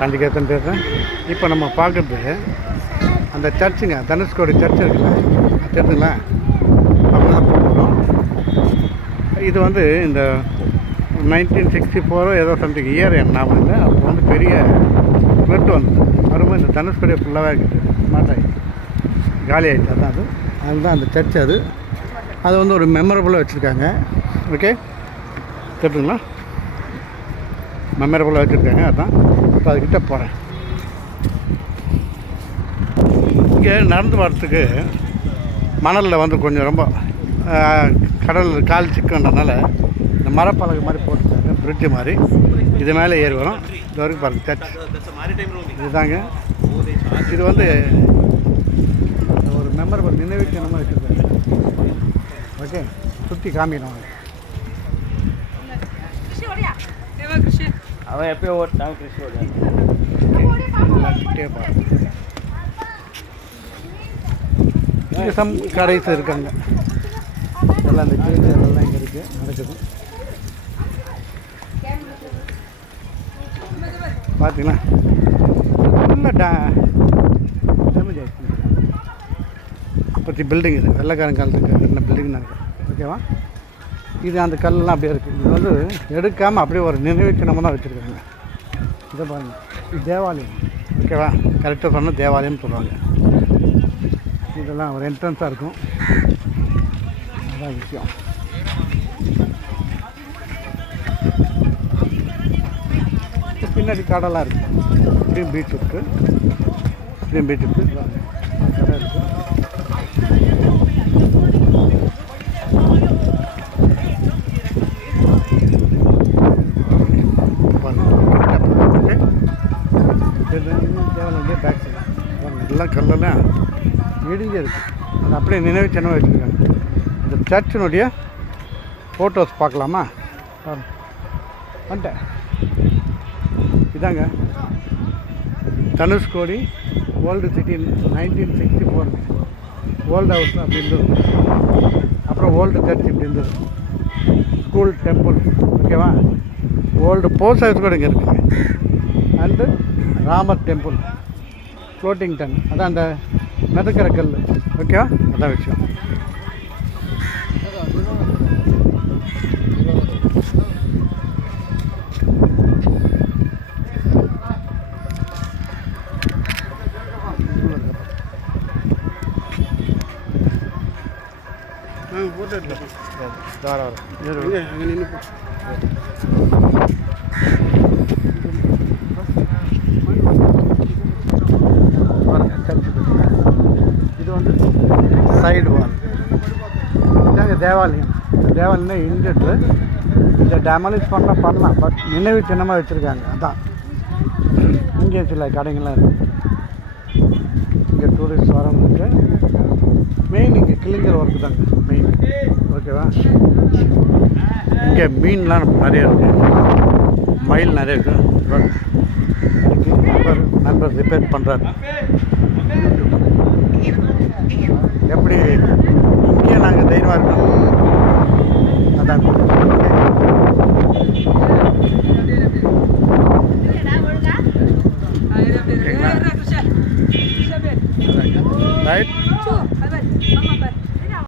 காஞ்சிகேத்தன் தான் இப்போ நம்ம பார்க்குறது அந்த சர்ச்சுங்க தனுஷ்கோடி சர்ச் இருக்குல்ல அது தெரியுதுங்களா தான் போகிறோம் இது வந்து இந்த நைன்டீன் சிக்ஸ்டி ஃபோரோ ஏதோ சம்திங் இயர் என்ன ஞாபகம் இல்லை அப்போ வந்து பெரிய ஃப்ளட் வந்தது வரும்போது இந்த தனுஷ்கோடியை ஃபுல்லாகவே இருக்குது மாட்டாய் காலி ஆகிட்டு அதான் அது. அதுதான் அந்த சர்ச் அது. அது வந்து ஒரு மெமரபுளாக வச்சுருக்காங்க. ஓகே தெரியுதுங்களா மெமரபுளாக வச்சுருக்காங்க அதுதான் இப்போ அதுக்கிட்ட போகிறேன் இங்கே நடந்து வர்றதுக்கு மணலில் வந்து கொஞ்சம் ரொம்ப கடல் கால் சிக்கன்றதுனால இந்த மரப்பலகை மாதிரி போட்டுருக்காங்க பிரிட்ஜு மாதிரி. இது மேலே ஏறி வரும். இது வரைக்கும் பாருங்கள் சர்ச் இதுதாங்க. இது வந்து ஒரு மெமரபிள் நினைவு சின்னமாக வச்சுருக்காங்க ஓகே சுற்றி காமிக்கணும். அவன் எப்பயோ ஓட்டான் கிறிஸ்து ஓட்டான் இங்கே சம் கடைஸ் இருக்காங்க. எல்லாம் அந்த கிழிஞ்ச எல்லாம் இங்கே இருக்குது நடக்குது. பார்த்தீங்களா ஃபுல்லாக டா டேமேஜ் ஆகிடுச்சு பற்றி பில்டிங் இது. வெள்ளைக்காரன் காலத்துக்கு கட்டின பில்டிங் தான் ஓகேவா? இது அந்த கல்லெலாம் அப்படியே இருக்குது இது வந்து எடுக்காமல் அப்படியே ஒரு நினைவு சின்னமாக தான் வச்சுருக்காங்க. இதை பாருங்கள் இது தேவாலயம். ஓகேவா? கரெக்டாக சொன்னால் தேவாலயம்னு சொல்லுவாங்க. இதெல்லாம் ஒரு என்ட்ரன்ஸாக இருக்கும். அதான் விஷயம். பின்னாடி கடலாம் இருக்குது இப்படியும் பீச் இருக்குது இப்படியும் பீச் இருக்குது கடை இருக்குது எல்லாம் கல்லெல்லாம் இடிஞ்சு இருக்குது அது அப்படியே நினைவு சின்ன வச்சுருக்காங்க இந்த சர்ச்சினுடைய ஃபோட்டோஸ் பார்க்கலாமா? வந்துட்டேன். இதாங்க. Dhanushkodi world city nineteen sixty four world house அப்படி அப்புறம் வேர்ல்டு சர்ச் அப்படின்றது ஸ்கூல் டெம்பிள் ஓகேவா ஓல்டு போஸ்ட் ஹவுஸ் கூட இங்கே இருக்குங்க and Ramar temple floating stone அதான் அந்த மிதக்கிற கல். ஓகேவா? அதான் விஷயம். ஃபோட்டோ எடுக்கலாம் தாராளம் பாருங்க, church இருக்குங்க. இது வந்து சைடு வால் இதாங்க தேவாலயம். இந்த தேவாலயம் இன்ஜெட்டு இந்த டெமாலிஷ் பண்ண பண்ணலாம். பட் நினைவு சின்னமாக வச்சுருக்காங்க. அதான். இங்கே சில கடைங்கள்லாம் இருக்குது இங்கே டூரிஸ்ட் வரவங்களுக்கு மெயின் இங்கே கிளிஞ்சல் ஒர்க்கு தாங்க மெயின் ஓகேவா இங்கே மீன்லாம் நிறைய இருக்குது மயில் நிறைய இருக்குது நண்பர் நண்பர் ரிப்பேர் பண்ணுறாரு எப்படி var. Adam.